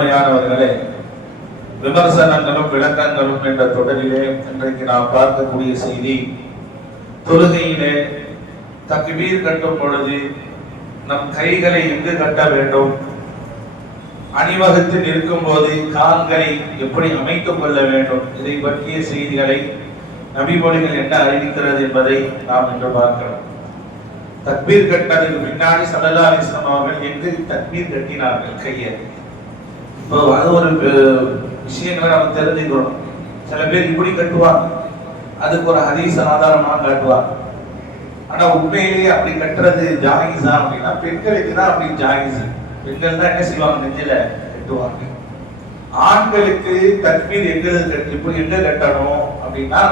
அருமையானவர்களே, விமர்சனங்களும் விளக்கங்களும் என்ற தொடரிலே இன்றைக்கு நாம் பார்க்கக்கூடிய செய்தி, தொழுகையிலே தக்பீர் கட்டும் பொழுது நம் கைகளை எங்கு கட்ட வேண்டும், அணிவகுத்து நிற்கும் போது கால்களை எப்படி அமைத்துக் கொள்ள வேண்டும், இதை பற்றிய செய்திகளை நபிமொழிகள் என்ன அறிவிக்கிறது என்பதை நாம் இன்று பார்க்கிறோம். தக்பீர் கட்டினதுக்கு பின்னாடி ஸல்லல்லாஹு அலைஹி வஸல்லம் அவர்கள் எங்கு தக்பீர் கட்டினார்கள் கையை. இப்போ அது ஒரு விஷயங்களை நம்ம தெரிஞ்சுக்கிறோம். சில பேர் இப்படி கட்டுவாங்க, அதுக்கு ஒரு ஹதீஸ் ஆதாரமா காட்டுவாங்க. ஆனா உண்மையிலேயே அப்படி கட்டுறது ஜாயிஸா அப்படின்னா பெண்களுக்கு தான் அப்படி ஜாயிஸ். பெண்கள் தான் என்ன செய்வாங்க, நெஞ்சில கட்டுவாங்க. ஆண்களுக்கு தக்பீர் எங்க கட்டணும் அப்படின்னா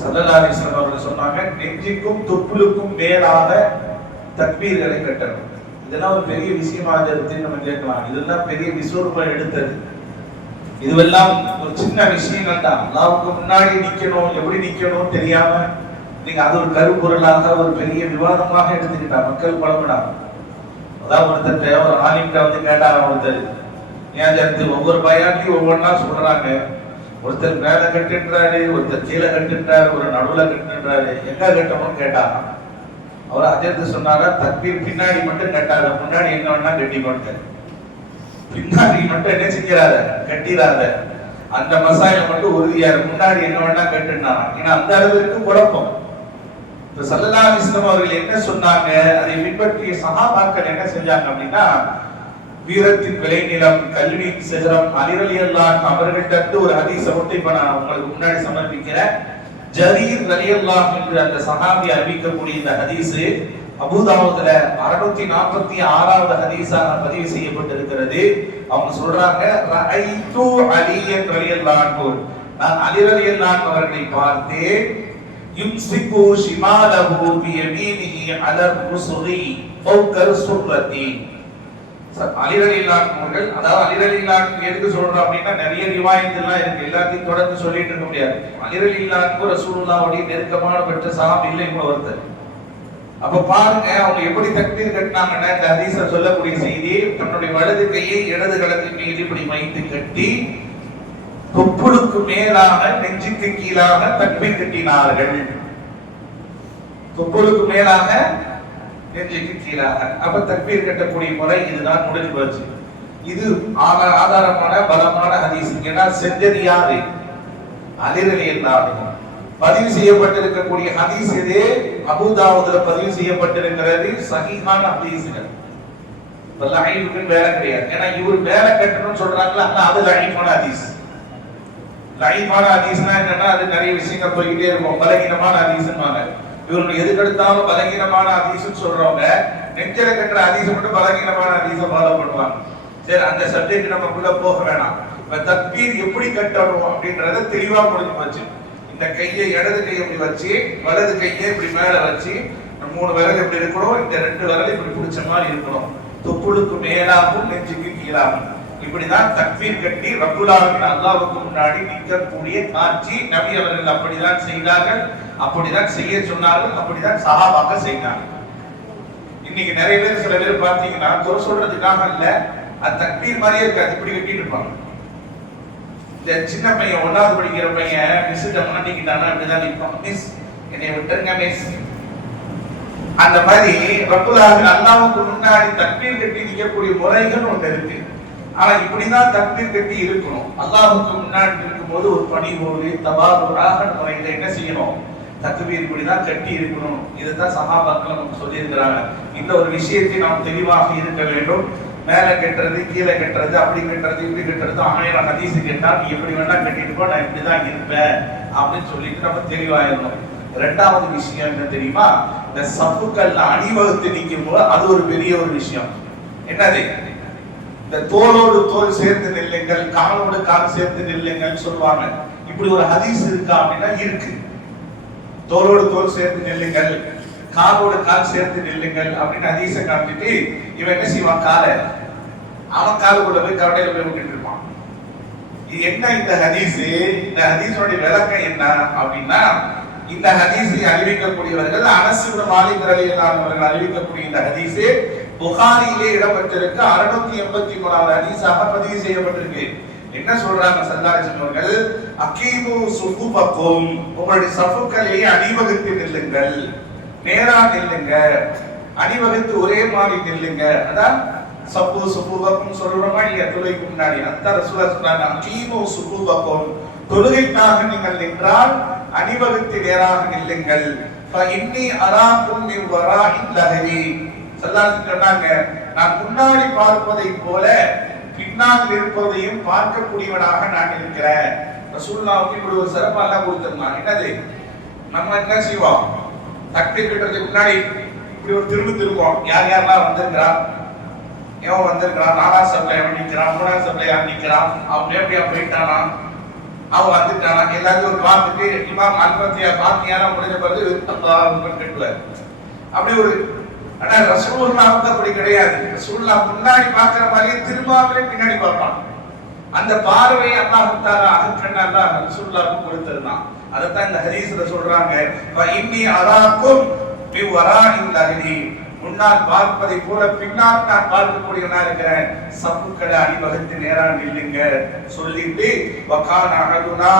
ஸல்லல்லாஹு அலைஹி வஸல்லம் அவர்கள் சொன்னாங்க, நெஞ்சுக்கும் தொப்புளுக்கும் மேலாக தக்பீர்களை கட்டணும். இதெல்லாம் ஒரு பெரிய விஷயமா இருக்கு. நம்ம கேட்கலாம், இதெல்லாம் பெரிய விஸ்வரூபம் எடுத்தது, இதுவெல்லாம் ஒரு சின்ன விஷயங்கள் தான். அல்லாஹ்வுக்கு முன்னாடி நிக்கணும், எப்படி நிக்கணும் தெரியாம நீங்க அது ஒரு கருப்பொருளாக ஒரு பெரிய விவாதமாக எடுத்துக்கிட்டா மக்கள் குழம்பினாங்க. அதான் ஒருத்தர் ஒரு ஆலிம்கிட்ட வந்து கேட்டாங்க, ஒருத்தர் ஏன் ஜனத்து ஒவ்வொரு பயான்லையும் ஒவ்வொன்றா சொல்றாங்க, ஒருத்தர் மேல கட்டுன்றாரு, ஒருத்தர் கீழே கட்டுன்றாரு, ஒரு நடுவுல கட்டுன்றாரு, எங்க கட்டணும்னு கேட்டாங்க. அவர் அஜர்த்து சொன்னாரா, தக்பீர் பின்னாடி மட்டும் கட்டாத, முன்னாடி எங்க வேணா கட்டிக்கொண்டு, பின்னாடி மட்டும் என்ன செஞ்சிடாத, கட்டிடாத, அந்த மசாயில மட்டும் உறுதியாரு, முன்னாடி எங்க வேணா கட்டுனா. ஏன்னா அந்த அளவிற்கு குழப்பம். இப்ப ஸல்லல்லாஹு அலைஹி வஸல்லம் அவர்கள் என்ன சொன்னாங்க, அதை பின்பற்றிய சஹாபாக்கள் என்ன செஞ்சாங்க அப்படின்னா, வீரத்தின் விளைநிலம், கல்வியின் சிகரம், அலி ரலியல்லாஹு அன்ஹு அவர்கள்ட்ட ஒரு ஹதீஸை மட்டும் இப்ப நான் உங்களுக்கு முன்னாடி சமர்ப்பிக்கிறேன். ஜரீர் ரலியல்லாஹு என்ற அந்த சஹாபி அறிவிக்கக்கூடிய இந்த ஹதீஸ் அபூ தாவூதுல 646வது ஹதீஸாக பதிவு செய்யப்பட்டிருக்கிறது. அவங்க சொல்றாங்க, ரஅய்து அலியன் ரலியல்லாஹு அன்ஹு, நான் அலி ரலியல்லாஹு அன்ஹு அவர்களை பார்த்தேன், யும்சிகு ஷிமாலஹு பியமீனிஹி அலா ருஸ்ரி ஃபௌக சுர்ரதி. அலி ரலியல்லாஹு அன்ஹு அவர்கள், அதாவது அலி ரலியல்லாஹு அன்ஹு எதுக்கு சொல்றோம் அப்படின்னா நிறைய ரிவாயத்துலாம் இருக்கு, எல்லாத்தையும் தொடர்ந்து சொல்லிட்டு இருக்க முடியாது. அலி ரலியல்லாஹு அன்ஹு ரசூலுல்லாஹ்வுடைய நெருக்கமான பெற்ற சஹாபி இல்லை ஒருத்தர். அப்ப பாருங்க அவங்க எப்படி தக்பீர் கட்டினாங்கன்னா, இந்த ஹதீஸ சொல்லக்கூடிய செய்தி, தன்னுடைய வலது கையை இடது கலத்தின் மீது இப்படி வைத்து கட்டி தொப்புளுக்கு மேலாக நெஞ்சுக்கு கீழாக தக்பீர் கட்டினார்கள். தொப்புளுக்கு மேலாக நெஞ்சுக்கு கீழாக. அப்ப தக்பீர் கட்டக்கூடிய முறை இதுதான், முடிஞ்சு போச்சு. இது ஆதாரமான பலமான ஹதீஸ். ஏன்னா செஞ்சது யாரு, அலி ரலியல்லாஹு அன்ஹு. பதிவு செய்யப்பட்டிருக்கக்கூடிய ஹதீஸ் இது அபூ தாவூதுல பதிவு செய்யப்பட்டிருக்கிறது, சஹீஹான ஹதீஸ்கள். லைஃப்க்கு வேற கிடையாது. ஏன்னா இவர் வேற கட்டணும்னு சொல்றாங்களா, அது லைஃபான ஹதீஸ். லைஃபான ஹதீஸ்னா என்னன்னா, அது நிறைய விஷயங்கள் போய்கிட்டே இருக்கும். பலகீனமான ஹதீஸ்ன்னுவாங்க. இவர்கள் எதுக்கு எடுத்தாலும் பலகீனமான ஹதீஸ்னு சொல்றவங்க நெஞ்சில கட்டுற ஹதீஸ் மட்டும் பலகீனமான ஹதீஸை ஃபாலோ பண்ணுவாங்க. சரி, அந்த சப்ஜெக்ட் நமக்குள்ள போக வேணாம். இப்ப தக்பீர் எப்படி கட்டணும் அப்படின்றத தெளிவா முடிஞ்சு போச்சு. இந்த கையை இடது கையை இப்படி வச்சு, வலது கையை இப்படி மேல வச்சு, 3 விரல் இப்படி இருக்கணும், இந்த 2 விரல் இப்படி பிடிச்ச மாதிரி இருக்கணும், தொப்புளுக்கு மேலாகவும் நெஞ்சுக்கு கீழாகும். இப்படிதான் தக்பீர் கட்டி ரப்புல் ஆலமீன் அல்லாஹ்வுக்கு முன்னாடி நிற்கக்கூடிய காட்சி. நபி அவர்கள் அப்படிதான் செய்தார்கள், அப்படிதான் செய்ய சொன்னார்கள், அப்படிதான் சஹாபாக்கள் செய்தார்கள். இன்னைக்கு நிறைய பேர், சில பேர் பார்த்தீங்கன்னா குறை சொல்றதுக்காக இல்ல, அது தக்பீர் மாதிரியே இருக்காது, இப்படி கட்டிட்டு இருப்பாங்க. இந்த சின்ன பையன் 1வது படிக்கிற பையன் மிஸ்ஸிட்ட மாட்டிக்கிட்டானா அப்படிதான் நிற்பான், மிஸ் என்னை விட்டுருங்க மிஸ். அந்த மாதிரி ரப்புல் ஆலமீன் அல்லாஹ்வுக்கு முன்னாடி தக்பீர் கட்டி நிற்கக்கூடிய முறைகள் ஒன்று இருக்கு. ஆனா இப்படிதான் தக்பீர் கட்டி இருக்கணும். அல்லாஹ்வுக்கு முன்னாடி இருக்கும்போது ஒரு பணிவோடு தபாதுராக முறையில என்ன செய்யணும், தக்பீர் இப்படிதான் கட்டி இருக்கணும். இதுதான் சஹாபாக்கள் நமக்கு சொல்லி இருக்கிறாங்க. இந்த ஒரு விஷயத்தை நாம் தெளிவாக இருக்க வேண்டும். மேல கட்டுறது, கீழே கட்டுறது, அப்படி கட்டுறது, இப்படி கட்டுறது, 1000 ஹதீஸ் கேட்டா நீ எப்படி வேணா கட்டிட்டு போ, நான் இப்படிதான் இருப்பேன் அப்படின்னு சொல்லிட்டு நம்ம தெளிவாயிடணும். 2வது விஷயம் என்ன தெரியுமா, இந்த சஃபுக்கள்ல அணிவகுத்து நிற்கும் போது அது ஒரு பெரிய ஒரு விஷயம். என்னது, இந்த தோளோடு தோல் சேர்த்து நில்லுங்கள், காலோடு கால் சேர்த்து நில்லுங்கள் சொல்லுவாங்க. இப்படி ஒரு ஹதீஸ் இருக்கா அப்படின்னா இருக்கு. தோளோடு தோல் சேர்த்து நில்லுங்கள், காலோடு கால் சேர்த்து நில்லுங்கள் அப்படின்னு ஹதீஸை காமிச்சிட்டு இவன் என்ன செய்வான், காலை அவன் காலுக்குள்ள போய் கவடையில போய் விட்டுட்டு இருப்பான். இது என்ன இந்த ஹதீஸ், இந்த ஹதீஸோட விளக்கம் என்ன அப்படின்னா, இந்த ஹதீஸை அறிவிக்கக்கூடியவர்கள் அனஸ் இப்னு மாலிக் ரலியல்லாஹு அன்ஹு அவர்கள் அறிவிக்கக்கூடிய இந்த ஹதீஸ் புகாரியிலே இடம்பெற்றிருக்கு. 683வது ஹதீஸாக பதிவு செய்யப்பட்டிருக்கு. என்ன சொல்றாங்க ஸல்லல்லாஹு அலைஹி வஸல்லம் அவர்கள், அகீமு சுஃபுபக்கும், உங்களுடைய சஃபுக்களை அணிவகுத்து நில்லுங்கள், நேரா நில்லுங்க, அணிவகுத்து ஒரே மாதிரி நில்லுங்க. அதான் சஃபு சுஃபுபக்கும் சொல்றோமா இல்லையா தொழுகைக்கு முன்னாடி? அந்த ரசூலுல்லாஹ் சொல்றாங்க, அகீமு சுஃபுபக்கும், தொழுகைக்காக நீங்கள் நின்றால் அணிவகுத்து நேராக நில்லுங்கள். ஃபஇன்னி அராக்கும் மின் வராஇல் லஹரி, ஸல்லல்லாஹு சொன்னாங்க, நான் முன்னாடி பார்ப்பதை போல பின்னால் இருப்பதையும் பார்க்கக்கூடியவனாக நான் இருக்கிறேன். ரசூலுல்லாஹ்வுக்கு இப்படி ஒரு சிறப்பு அல்லாஹ் கொடுத்திருந்தான். என்னது? நம்ம என்ன செய்வோம்? தக்பீர் கட்டுறதுக்கு முன்னாடி இப்படி ஒரு திரும்புவோம். யார் யாரெல்லாம் வந்திருக்கிறான், எவன் வந்திருக்கிறான், 4ஆம் சப்ளை அவன் நிற்கிறான், 3ஆம் சப்ளை அவன் நிற்கிறான், அவன் எப்படியா போயிட்டானா, அவன் வந்துட்டானா, எல்லாத்தையும் ஒரு பார்த்துட்டு இமாம் அல்பத்தியா பாத்தியானா முடிஞ்ச பிறகு அல்லாஹ் அக்பர் கட்டுவார். அப்படி ஒரு, ஆனா ரசூலுல்லாஹ்வுக்கு அப்படி கிடையாது. ரசூலுல்லாஹ் முன்னாடி பார்க்கிற மாதிரியே திரும்பாமலே பின்னாடி பார்ப்பான். அந்த பார்வையை அல்லாஹ் தஆலா அகற்றன அல்லாஹ் ரசூலுல்லாஹ்வுக்கு கொடுத்திருந்தான். அதத்தான் இந்த ஹதீஸ்ல சொல்றாங்க, ஃபஇன்னி அராக்கும் பி வராஇல் லஹரி, முன்னால் பார்ப்பதை போல பின்னால் நான் பார்க்கக்கூடியவனா இருக்கிறேன், சஃபுக்களை அணிவகுத்து நேரா நில்லுங்க சொல்லிட்டு, வகான அஹதுனா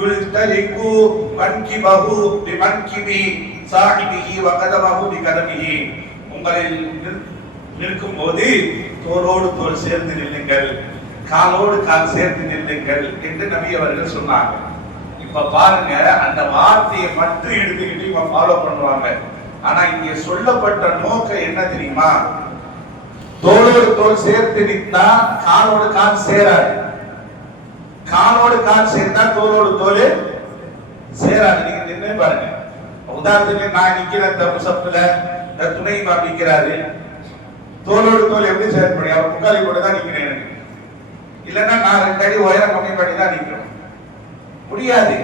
யுல்தலிகு மன்கிபஹு பிமன்கிபி சாஹிபிஹி வகதமஹு பிகதமிஹி, உங்களில் நிற்கும் போது தோளோடு தோள் சேர்ந்து நில்லுங்கள், காலோடு கால் சேர்ந்து நில்லுங்கள் என்று நபி அவர்கள் சொன்னாங்க. இப்ப பாருங்க, அந்த வார்த்தையை மட்டும் எடுத்துக்கிட்டு இவங்க ஃபாலோ பண்ணுவாங்க. ஆனா இங்க சொல்லப்பட்ட நோக்கம் என்ன தெரியுமா? தோளோடு தோள் சேர்த்து நின்னா காலோடு கால் சேராது, காலோடு கால் சேர்ந்தா தோளோடு தோல் சேராது. நீங்க நின்று பாருங்க. உதாரணத்துக்கு நான் நிக்கிறேன் தப்புல, துணை இமாம் நிக்கிறாரு, தோளோடு தோல் எப்படி சேர்ப்படி? அவர் முக்காலி கூட தான் நிக்கிறேன் எனக்கு, இல்லைன்னா நான் 2 அடி உயரம் கம்மி பண்ணி தான் நிக்கிறோம், முடியாது.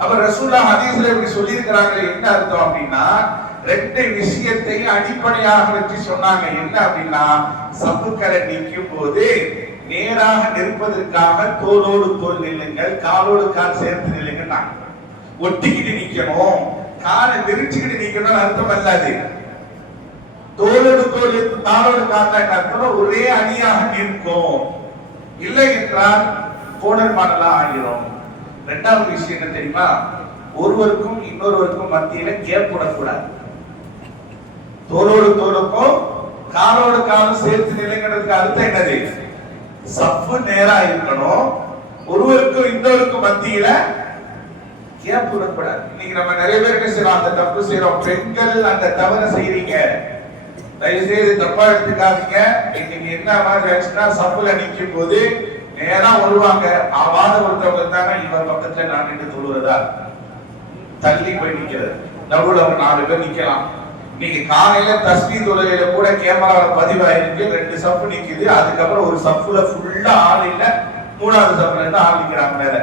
அப்ப ரசூலுல்லாஹ் ஹதீஸ்ல இப்படி சொல்லி இருக்கிறாங்க. என்ன அர்த்தம் அப்படின்னா, 2 விஷயத்தை அடிப்படையாக வச்சு சொன்னாங்க. என்ன அப்படின்னா, சஃபுக்களை நிற்கும் போது நேராக நிற்பதற்காக தோளோடு தோல் நில்லுங்கள், காலோடு கால் சேர்த்து நில்லுங்க. ஒட்டிக்கிட்டு நிக்கணும், காலை விரிச்சுக்கிட்டு நிக்கணும்னு அர்த்தம் அல்லாது. தோளோடு தோல் காலோடு கால் ஒரே அணியாக நிற்கும், இல்லை என்றால் கோணல் மாடலா ஆகிறோம். 2வது விஷயம் என்ன தெரியுமா? ஒருவருக்கும் இன்னொருவருக்கும் மத்தியில கேப் விடக்கூடாது. தோளோடு தோளுக்கும் காலோடு காலும் சேர்த்து நிலைங்கிறதுக்கு அர்த்தம் என்னது? சஃப்பு நேரா இருக்கணும், ஒருவருக்கும் இன்னொருக்கும் மத்தியில கேப் விடக்கூடாது. இன்னைக்கு நம்ம நிறைய பேர் என்ன செய்யறோம்? அந்த தப்பு செய்யறோம். பெண்கள் அந்த தவறை செய்றீங்க, தயவு செய்து தப்பா எடுத்துக்காதீங்க. இன்னைக்கு என்ன மாதிரி ஆச்சுன்னா, சஃப்புல நிற்கும் போது நேரா வருவாங்க, ஆவாத ஒருத்தவங்க தானே இவர் பக்கத்துல நான் நின்று தொழுறதா, தள்ளி போய் நிக்கிறது. நடுவுல ஒரு 4 பேர் நிக்கலாம். நீங்க காலையில தஸ்பீஹ் தொழுகையில கூட கேமரால பதிவாயிருக்கு, 2 சஃப் நிக்குது, அதுக்கப்புறம் ஒரு சஃப்ல ஃபுல்லா ஆள் இல்ல, 3வது சஃப்ல இருந்து ஆள் நிக்கிறாங்க மேல.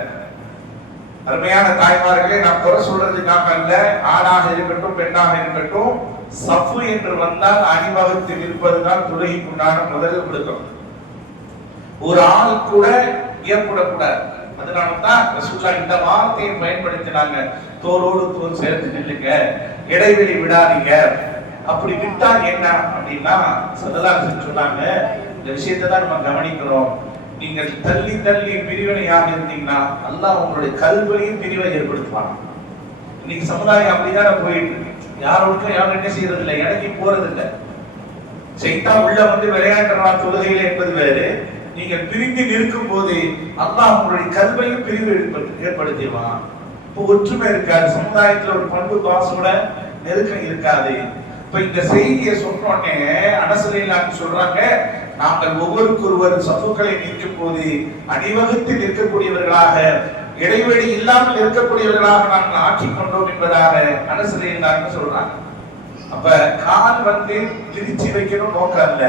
அருமையான தாய்மார்களே, நான் குறை சொல்றதுக்காக அல்ல, ஆணாக இருக்கட்டும் பெண்ணாக இருக்கட்டும், சஃப் என்று வந்தால் அணிவகுத்து நிற்பதுதான் தொழுகைக்குண்டான முதல் ஒழுக்கம். ஒரு ஆள் கூட ஏற்படக்கூடாது. அதனாலதான் ரசூலுல்லாஹ் இந்த வார்த்தையை பயன்படுத்தினாங்க, தோளோடு தோள் சேர்த்து நில்லுங்க, இடைவெளி விடாதீங்க. அப்படி விட்டா என்ன அப்படின்னா, ஸல்லல்லாஹு அலைஹி வஸல்லம் சொன்னாங்க, இந்த விஷயத்தை தான் நம்ம கவனிக்கிறோம். நீங்கள் தள்ளி தள்ளி பிரிவினையாக இருந்தீங்கன்னா அல்லாஹ் உங்களுடைய கல்விலையும் பிரிவை ஏற்படுத்துவாங்க. இன்னைக்கு சமுதாயம் அப்படிதானே போயிட்டு இருக்கு. யாரோடும் யாரும் என்ன செய்யறது இல்லை, இறங்கி போறது இல்லை. சைத்தா உள்ள வந்து விளையாடுறான் தொழுகையில என்பது வேறு. நீங்க பிரிந்து நிற்கும் போது அல்லாஹ் உங்களுடைய கல்வியும் பிரிவு ஏற்படுத்திடுவான். இப்போ ஒற்றுமை இருக்காது, சமுதாயத்துல ஒரு பண்பு பாசோட நெருக்கம் இருக்காது. இப்ப இந்த செய்தியை சொன்னோடனே அனசலையிலான்னு சொல்றாங்க, நாங்கள் ஒவ்வொருவருக்கொருவர் சஃபுக்களை நிற்கும் போது அணிவகுத்து நிற்கக்கூடியவர்களாக, இடைவெளி இல்லாமல் இருக்கக்கூடியவர்களாக நாங்கள் ஆக்கிக் கொண்டோம் என்பதாக அனசலையிலான்னு சொல்றாங்க. அப்ப கால் வந்து பிரிச்சு வைக்கணும் நோக்கம் அல்ல,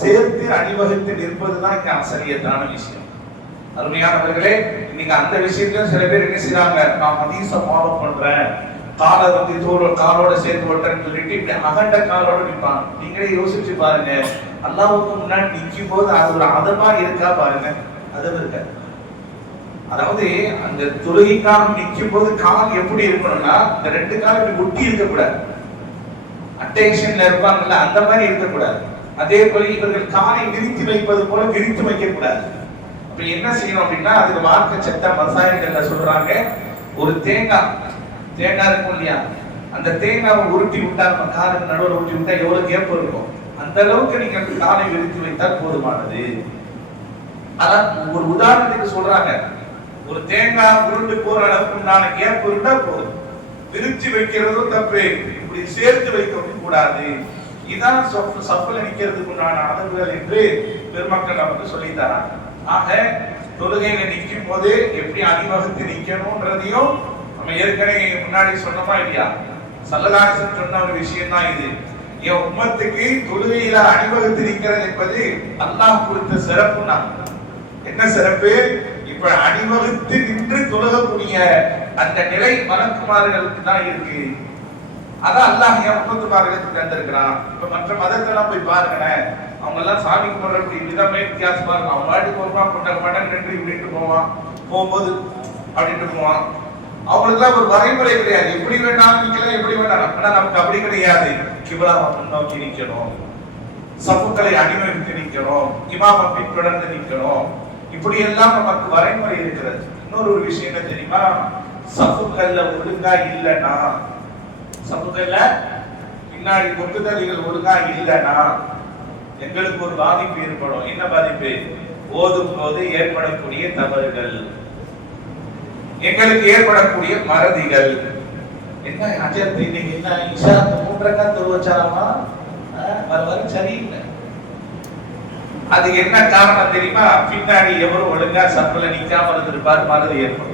சேர்த்து அணிவகுத்து நிற்பதுதான் இங்க அசரியத்தான விஷயம். அருமையானவர்களே, இன்னைக்கு அந்த விஷயத்துல சில பேர் என்ன செய்யறாங்க, நான் ஹதீஸை ஃபாலோ பண்றேன், காலை வந்து காலோட சேர்த்து ஓட்டுறேன்னு சொல்லிட்டு இப்படி அகண்ட காலோட நிற்பாங்க. நீங்களே யோசிச்சு பாருங்க, அல்லாஹ்வுக்கு முன்னாடி நிற்கும் போது அது ஒரு அதமா இருக்கா பாருங்க, அதம் இருக்க. அதாவது அந்த தொழுகைக்காக நிற்கும் போது கால் எப்படி இருக்கணும்னா, இந்த 2 கால் இப்படி ஒட்டி இருக்கக்கூடாது, அட்டென்ஷன்ல இருப்பாங்கல்ல அந்த மாதிரி இருக்கக்கூடாது. அதே போல இவர்கள் காலை விரித்து வைப்பது போல விரித்து வைக்க கூடாது. அப்ப என்ன செய்யணும் அப்படின்னா, அதுக்கு மார்க்க சட்ட மசாயங்கள்ல சொல்றாங்க, ஒரு தேங்காய் இருக்கும் இல்லையா, அந்த தேங்காவை உருட்டி விட்டா, நம்ம காலுக்கு நடுவில் உருட்டி விட்டா எவ்வளவு கேப் இருக்கும், அந்த அளவுக்கு நீங்க காலை விரித்து வைத்தால் போதுமானது. அதான் ஒரு உதாரணத்துக்கு சொல்றாங்க, ஒரு தேங்காய் உருண்டு போற அளவுக்கு உண்டான கேப் இருந்தா போதும். விரிச்சு வைக்கிறதும் தப்பு, இப்படி சேர்த்து வைக்கவும் கூடாது. இதான் சஃப்ல நிக்கிறதுக்கு உண்டான அளவுகள் என்று பெருமக்கள் நமக்கு சொல்லி தராங்க. ஆக தொழுகையில நிற்கும் போது எப்படி அணிவகுத்து நிக்கணும்ன்றதையும் நம்ம ஏற்கனவே முன்னாடி சொன்னோமா இல்லையா, ஸல்லல்லாஹு அலைஹி சொன்ன ஒரு விஷயம் தான் இது. என் உம்மத்துக்கு தொழுகையில அணிவகுத்து நிக்கிறது என்பது அல்லாஹ் கொடுத்த சிறப்பு தான். என்ன சிறப்பு? இப்ப அணிவகுத்து நின்று தொழுகக்கூடிய அந்த நிலை மலக்குமார்களுக்கு தான் இருக்கு. அதான் அல்லாஹ் என் உம்மத்துமார்களுக்கு தந்திருக்கிறான். இப்ப மற்ற மதத்தெல்லாம் போய் பாருங்களேன், அவங்க எல்லாம் சாமி கும்பிடக்கூடிய விதமே வித்தியாசமா இருக்கும். அவங்க வாட்டி போவான், கொண்ட படம் நின்று இப்படிட்டு போவான், போகும்போது அப்படின்ட்டு போவான். அவங்களுக்குலாம் ஒரு வரைமுறை கிடையாது, எப்படி வேணாலும் நிக்கலாம், எப்படி வேணாலும். ஆனா நமக்கு அப்படி கிடையாது. கிபிலாவை முன்னோக்கி நிக்கணும், சஃப்புக்களை அணிவகுத்து நிக்கணும், இமாமை பின்தொடர்ந்து நிக்கணும், இப்படி எல்லாம் நமக்கு வரைமுறை இருக்கிறது. இன்னொரு ஒரு விஷயம் என்ன தெரியுமா, சஃப்புக்கள்ல ஒழுங்கா இல்லைன்னா, சஃப்புக்கள்ல பின்னாடி கொட்டுதலிகள் ஒழுங்கா இல்லைன்னா எங்களுக்கு ஒரு பாதிப்பு ஏற்படும். என்ன பாதிப்பு? ஓதும் போது ஏற்படக்கூடிய தவறுகள், எங்களுக்கு ஏற்படக்கூடிய மறதிகள். என்ன அஜர் இன்னைக்கு என்ன இஷா 3 ரக்காத் தொழுவச்சாராமா, வர சரியில்லை. அது என்ன காரணம் தெரியுமா? பின்னாடி எவரும் ஒழுங்கா சஃப்ல நிக்காம இருந்திருப்பார், மறதி ஏற்படும்.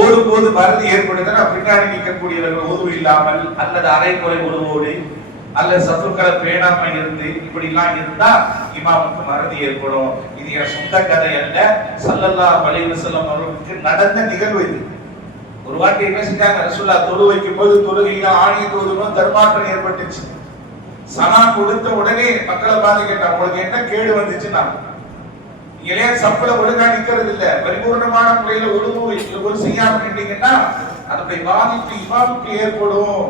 ஓடும் போது மறதி ஏற்படுதுன்னா பின்னாடி நிற்கக்கூடியவர்கள் ஓது இல்லாமல் அல்லது அரைக்குறை உருவோடு அல்லது சத்துக்களை பேணாம இருந்து இப்படி எல்லாம் இருந்தா இமாமுக்கு மறதி ஏற்படும். இது என் சொந்த கதை அல்ல, ஸல்லல்லாஹு அலைஹி வஸல்லம் அவர்களுக்கு நடந்த நிகழ்வு இது. ஒரு வாட்டி என்ன செஞ்சாங்க, ரசூலுல்லாஹ் தொழு வைக்கும் போது தொழுகையில ஆணியத்து ஓதும்போது தடுமாற்றம் ஏற்பட்டுச்சு. சலாம் கொடுத்த உடனே மக்களை பார்த்து கேட்டாங்க, உங்களுக்கு என்ன கேடு வந்துச்சுன்னா, இளைய சப்பல ஒழுங்கா நிக்கிறது இல்ல, பரிபூர்ணமான முறையில ஒரு செய்யாம நின்றீங்கன்னா அதனுடைய பாதிப்பு இமாமுக்கு ஏற்படும்.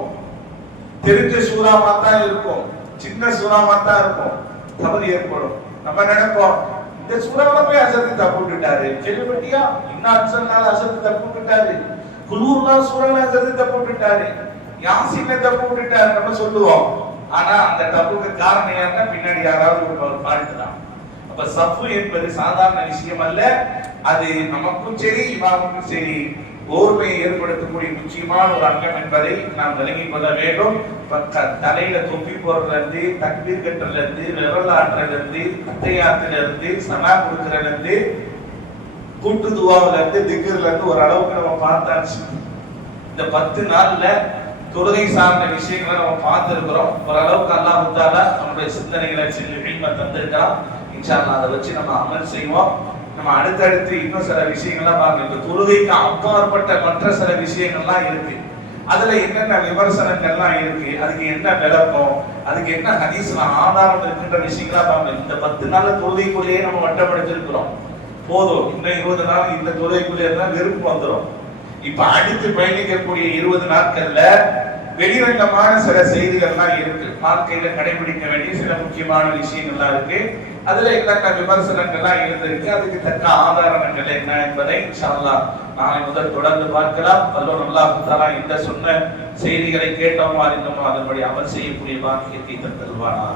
தெரிஞ்ச சூறாமா தான் இருக்கும், சின்ன சூறாமா தான் இருக்கும், தவறு ஏற்படும். நம்ம நினைப்போம், இந்த சூறாவில போய் அசத்து தப்பு விட்டுட்டாரு, கேள்விப்பட்டியா, இன்னும் அன்சல்னால அசத்து தப்பு விட்டுட்டாரு, குலூர்லா சூறாவில அசத்து தப்பு விட்டுட்டாரு, யாசின்ல தப்பு விட்டுட்டாரு நம்ம சொல்லுவோம். ஆனா அந்த தப்புக்கு காரணம் யாருன்னா பின்னாடி யாராவது ஒரு பாட்டு தான். அப்ப சஃபு என்பது சாதாரண விஷயம் அல்ல, அது நமக்கும் சரி இமாமுக்கும் சரி ஓர்மையை ஏற்படுத்தக்கூடிய முக்கியமான ஒரு அங்கம் என்பதை நாம் விளங்கிக் கொள்ள வேண்டும். தலையில தொப்பி போடுறதுல இருந்து, தக்பீர் கட்டுறதுல இருந்து, விரல் ஆட்டுறதுல இருந்து, அத்தையாத்துல இருந்து, சனா கொடுக்கறதுல இருந்து, கூட்டு துவாவில இருந்து, திக்ர்ல இருந்து ஒரு அளவுக்கு நம்ம பார்த்தாச்சு. இந்த 10 நாள்ல தொழுகை சார்ந்த விஷயங்களை நம்ம பார்த்திருக்கிறோம். ஓரளவுக்கு அல்லாஹ் தஆலா நம்முடைய சிந்தனைகளை செல்லுமா தந்திருக்கிறான். இன்ஷா அல்லாஹ் அதை வச்சு நம்ம அமல் செய்வோம். நம்ம அடுத்தடுத்து இன்னும் சில விஷயங்கள்லாம் பாருங்க, இந்த தொழுகைக்கு அப்பாற்பட்ட மற்ற சில விஷயங்கள்லாம் இருக்கு. அதுல என்னென்ன விமர்சனங்கள்லாம் இருக்கு, அதுக்கு என்ன விளக்கம், அதுக்கு என்ன ஹதீஸ்ல ஆதாரம் இருக்கின்ற விஷயங்களா பாருங்க. இந்த 10 நாள் தொழுகைக்குள்ளேயே நம்ம வட்டப்படுத்திருக்கிறோம். போதும், இன்னும் 20 நாள் இந்த தொழுகைக்குள்ளே இருந்தா வெறுப்பு வந்துடும். இப்ப அடுத்து பயணிக்கக்கூடிய 20 நாட்கள்ல வெளிரங்கமான சில செய்திகள்லாம் இருக்கு, வாழ்க்கையில கடைபிடிக்க வேண்டிய சில முக்கியமான விஷயங்கள்லாம் இருக்கு. அதுல என்னென்ன விமர்சனங்கள்லாம் இருந்திருக்கு, அதுக்கு தக்க ஆதாரங்கள் என்ன என்பதை இன்ஷா அல்லாஹ் நாளை முதல் தொடர்ந்து பார்க்கலாம். வல்லோன் அல்லாஹ் தஆலா இந்த சொன்ன செய்திகளை கேட்டோமோ அறிந்தோமோ அதன்படி அமல் செய்யக்கூடிய பாக்கியத்தை தந்தருள்வானாக.